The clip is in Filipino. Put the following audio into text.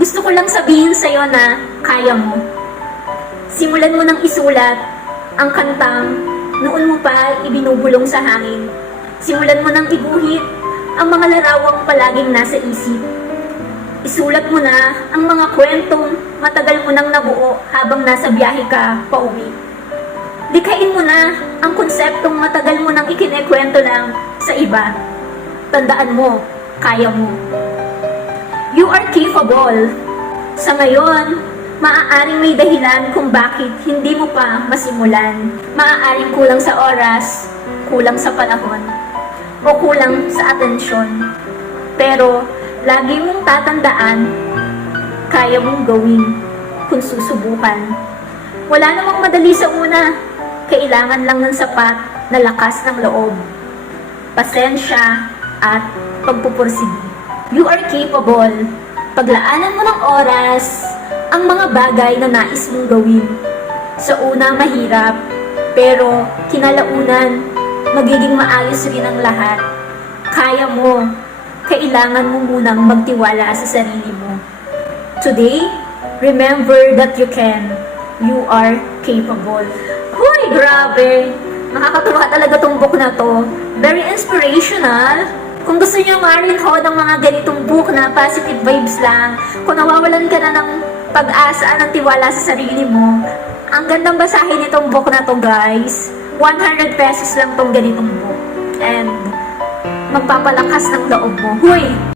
Gusto ko lang sabihin sa'yo na kaya mo. Simulan mo nang isulat ang kantang noon mo pa ibinubulong sa hangin. Simulan mo nang iguhit ang mga larawang palaging nasa isip. Isulat mo na ang mga kwentong matagal mo nang nabuo habang nasa biyahe ka pauwi. Likhain mo na ang konseptong matagal mo nang ikinekwento lang sa iba. Tandaan mo, kaya mo. You are capable. Sa ngayon, maaaring may dahilan kung bakit hindi mo pa masimulan. Maaaring kulang sa oras, kulang sa panahon, o kulang sa atensyon. Pero, lagi mong tatandaan, kaya mong gawin kung susubukan. Wala namang madali sa una, kailangan lang ng sapat na lakas ng loob, pasensya, at pagpupursige. You are capable. Paglaanan mo ng oras ang mga bagay na nais mong gawin. Sa una mahirap, pero kinalaunan, magiging maayos rin ang lahat. Kaya mo. Kailangan mo munang magtiwala sa sarili mo. Today, remember that you can. You are capable. Huy, grabe! Nakakatuwa talaga tong book na to. Very inspirational. Kung gusto niyo marin ho ng mga ganitong book na positive vibes lang, kung nawawalan ka na ng pag-asa, ng tiwala sa sarili mo, ang gandang basahin itong book na to, guys. 100 pesos lang tong ganitong book. And magpapalakas ng loob mo. Huy!